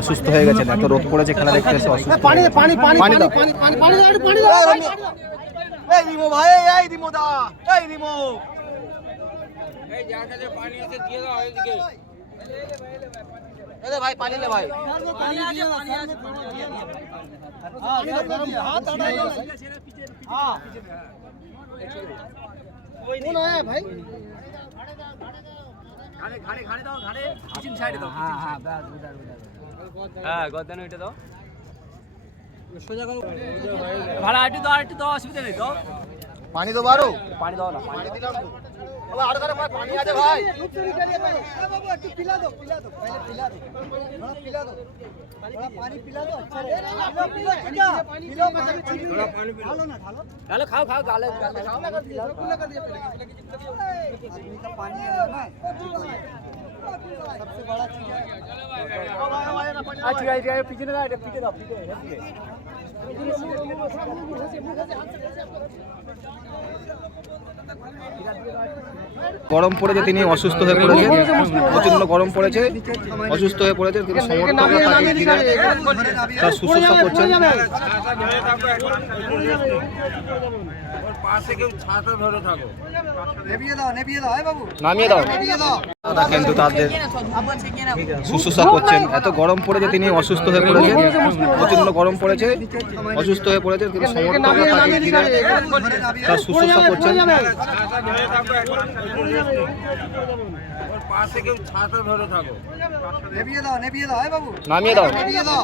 অসুস্থ হয়ে গেছেন, এত রোদ পড়েছে খেলা দেখতে এসে অসুস্থ। পানি পানি পানি পানি দাও। পানি পানি পানি পানি দাও এই রিমো ভাই এই রিমো দা এই রিমো এই যার কাছে পানি আছে দিয়ে দাও এইদিকে এ ভাই পানি লে ভাই পানি আছে পানি আছে পানি দাও গরম হাত আড়াই हां কোন আয়া ভাই ঘাড়ে ঘাড়ে ঘাড়ে দাও ঘাড়ে কিচেন সাইডে দাও हां हां বাস উধার উধার হ্যাঁ গদান ওইটা দাও সোজা করো ভাড়া আটি দাও অসুবিধা নেই দাও পানি দাও বারো পানি দাও না পানি দিলাম তো अब आड़ करे पानी आ जाए भाई दूध से निकालिए भाई ए बाबू একটু पिला दो पहले पिला दो थोड़ा पिला दो थोड़ा पानी पिला दो अच्छा पिला पिला मतलब थोड़ा पानी पिला लो ना ढालो खाओ खाओ गाले खाओ ना कर दिया कुल्ला कर दिया पहले का पानी है ना सबसे बड़ा चीज है अच्छा ये पीछे ना पीछे दाओ पीछे গরম পড়েছে, তিনি অসুস্থ হয়ে পড়েছেন, প্রচন্ড গরম পড়েছে, অসুস্থ হয়ে পড়েছে। তিনি সমর্থকরা তাকে ঘিরে তার শুশ্রূষা করছেন। নামিয়ে দাও কিন্তু তাদের শুশ্রূষা করছেন। এত গরম পড়েছে, তিনি অসুস্থ হয়ে পড়েছেন, প্রচন্ড গরম পড়েছে, অসুস্থ হয়ে পড়েছে। তিনি সমর্থকরা তাকে ঘিরে তার শুশ্রূষা করছেন। পাশে কেউ ছাতা ধরে থাকো নামিয়ে দাও।